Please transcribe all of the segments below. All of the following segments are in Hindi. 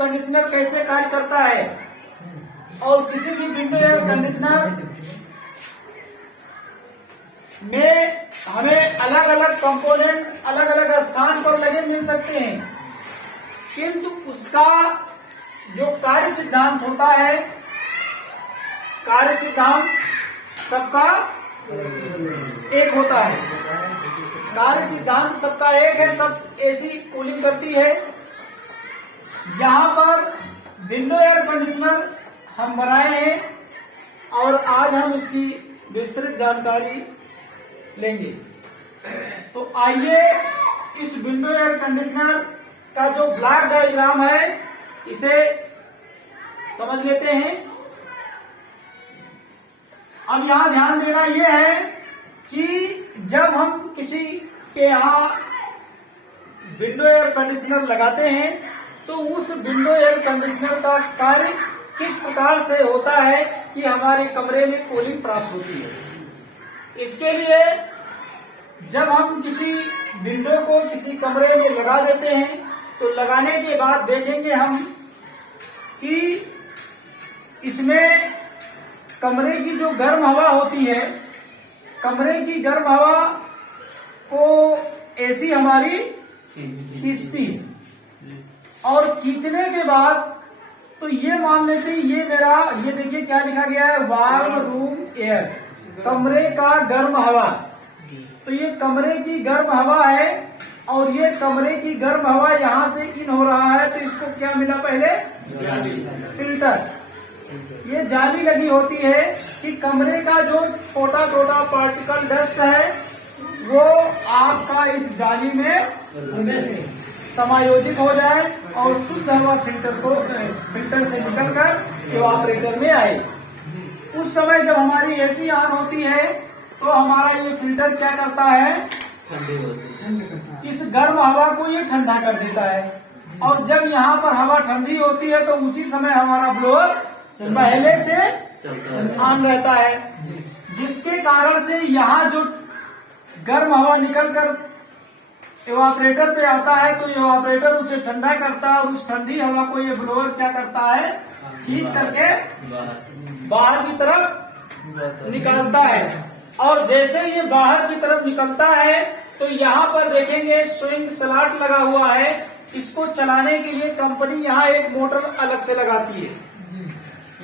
कंडीशनर कैसे कार्य करता है, और किसी भी विंडो एयर कंडीशनर में हमें अलग अलग कंपोनेंट अलग अलग स्थान पर लगे मिल सकते हैं, किंतु उसका जो कार्य सिद्धांत होता है, कार्य सिद्धांत सबका एक होता है। कार्य सिद्धांत सबका एक है, सब एसी कूलिंग करती है। यहाँ पर विंडो एयर कंडीशनर हम बनाए हैं और आज हम इसकी विस्तृत जानकारी लेंगे। तो आइए इस विंडो एयर कंडीशनर का जो ब्लॉक डायग्राम है इसे समझ लेते हैं। अब यहां ध्यान देना यह है कि जब हम किसी के यहां विंडो एयर कंडीशनर लगाते हैं तो उस विंडो एयर कंडीशनर का कार्य किस प्रकार से होता है कि हमारे कमरे में कूलिंग प्राप्त होती है। इसके लिए जब हम किसी विंडो को किसी कमरे में लगा देते हैं तो लगाने के बाद देखेंगे हम कि इसमें कमरे की जो गर्म हवा होती है, कमरे की गर्म हवा को एसी हमारी खींचती है, और खींचने के बाद तो ये मान लेते हैं ये देखिए क्या लिखा गया है, वार्म रूम एयर, कमरे का गर्म हवा। तो ये कमरे की गर्म हवा है और ये कमरे की गर्म हवा यहाँ से इन हो रहा है, तो इसको क्या मिला पहले, फिल्टर। ये जाली लगी होती है कि कमरे का जो छोटा छोटा पार्टिकल डस्ट है वो आपका इस जाली में समायोजित हो जाए और शुद्ध हवा फिल्टर से निकलकर इवापोरेटर में आए। उस समय जब हमारी एसी ऑन होती है तो हमारा ये फिल्टर क्या करता है, इस गर्म हवा को ये ठंडा कर देता है, और जब यहाँ पर हवा ठंडी होती है तो उसी समय हमारा ब्लोअर पहले से ऑन रहता है, जिसके कारण से यहाँ जो गर्म हवा निकलकर इवापोरेटर पे आता है तो इवापोरेटर उसे ठंडा करता है और उस ठंडी हवा को ये ब्लोअर क्या करता है, खींच करके बाहर की तरफ निकालता है। और जैसे ये बाहर की तरफ निकलता है तो यहाँ पर देखेंगे स्विंग स्लॉट लगा हुआ है। इसको चलाने के लिए कंपनी यहाँ एक मोटर अलग से लगाती है।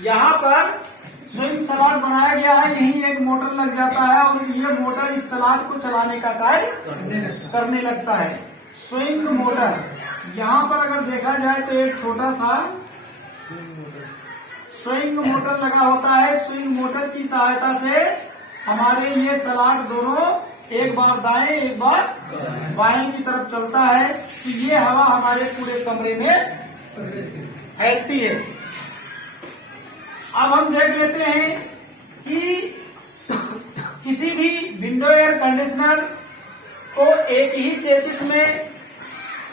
यहाँ पर स्विंग स्लॉट बनाया गया है, यही एक मोटर लग जाता है और ये मोटर इस स्लॉट को चलाने का कार्य करने लगता है। स्विंग मोटर, यहाँ पर अगर देखा जाए तो एक छोटा सा स्विंग मोटर लगा होता है। स्विंग मोटर की सहायता से हमारे ये स्लॉट दोनों एक बार दाएं एक बार बाएं की तरफ चलता है, तो ये हवा हमारे पूरे कमरे में फैलती है। अब हम देख लेते हैं कि किसी भी विंडो एयर कंडीशनर को एक ही चेसिस में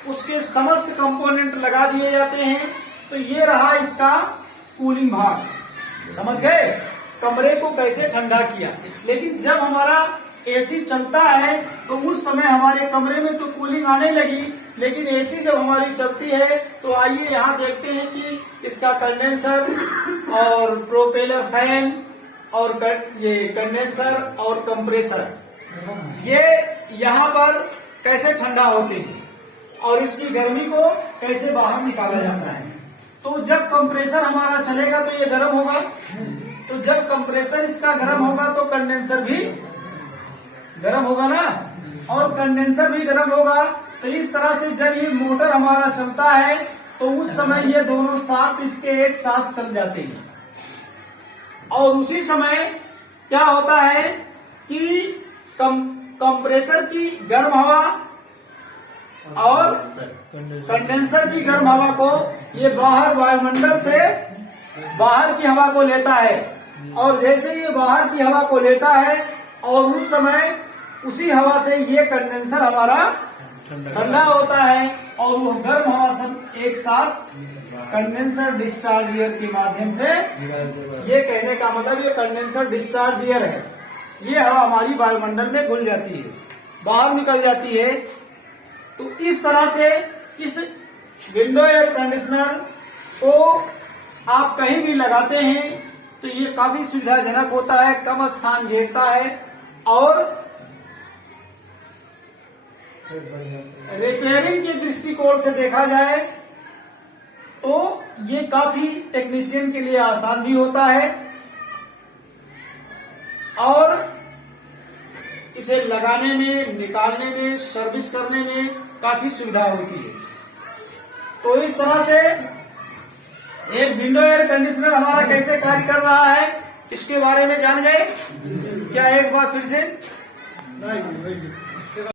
उसके समस्त कंपोनेंट लगा दिए जाते हैं। तो ये रहा इसका कूलिंग भाग, समझ गए, कमरे को कैसे ठंडा किया। लेकिन जब हमारा एसी चलता है तो उस समय हमारे कमरे में तो कूलिंग आने लगी, लेकिन एसी जब हमारी चलती है तो आइए यहाँ देखते हैं कि इसका कंडेंसर और प्रोपेलर फैन और ये कंडेंसर और कंप्रेसर ये यहाँ पर कैसे ठंडा होते हैं और इसकी गर्मी को कैसे बाहर निकाला जाता है। तो जब कंप्रेसर हमारा चलेगा तो ये गर्म होगा, तो जब कंप्रेसर इसका गर्म होगा तो कंडेंसर भी गर्म होगा ना, और कंडेंसर भी गर्म होगा। तो इस तरह से जब ये मोटर हमारा चलता है तो उस समय ये दोनों साथ इसके एक साथ चल जाते हैं, और उसी समय क्या होता है कि कंप्रेसर की गर्म हवा और कंडेंसर की गर्म हवा को ये बाहर वायुमंडल से बाहर की हवा को लेता है, और जैसे ये बाहर की हवा को लेता है और उस समय उसी हवा से ये कंडेंसर हमारा ठंडा होता है, और वो गर्म हवा सब एक साथ कंडेंसर डिस्चार्ज ईयर के माध्यम से, ये कहने का मतलब ये कंडेंसर डिस्चार्ज ईयर है, ये हवा हमारी वायुमंडल में घुल जाती है, बाहर निकल जाती है। तो इस तरह से इस विंडो एयर कंडीशनर को आप कहीं भी लगाते हैं तो ये काफी सुविधाजनक होता है, कम स्थान घेरता है और रिपेयरिंग के दृष्टिकोण से देखा जाए तो ये काफी टेक्नीशियन के लिए आसान भी होता है और इसे लगाने में, निकालने में, सर्विस करने में काफी सुविधा होती है। तो इस तरह से एक विंडो एयर कंडीशनर हमारा कैसे कार्य कर रहा है इसके बारे में जान गए क्या? एक बार फिर से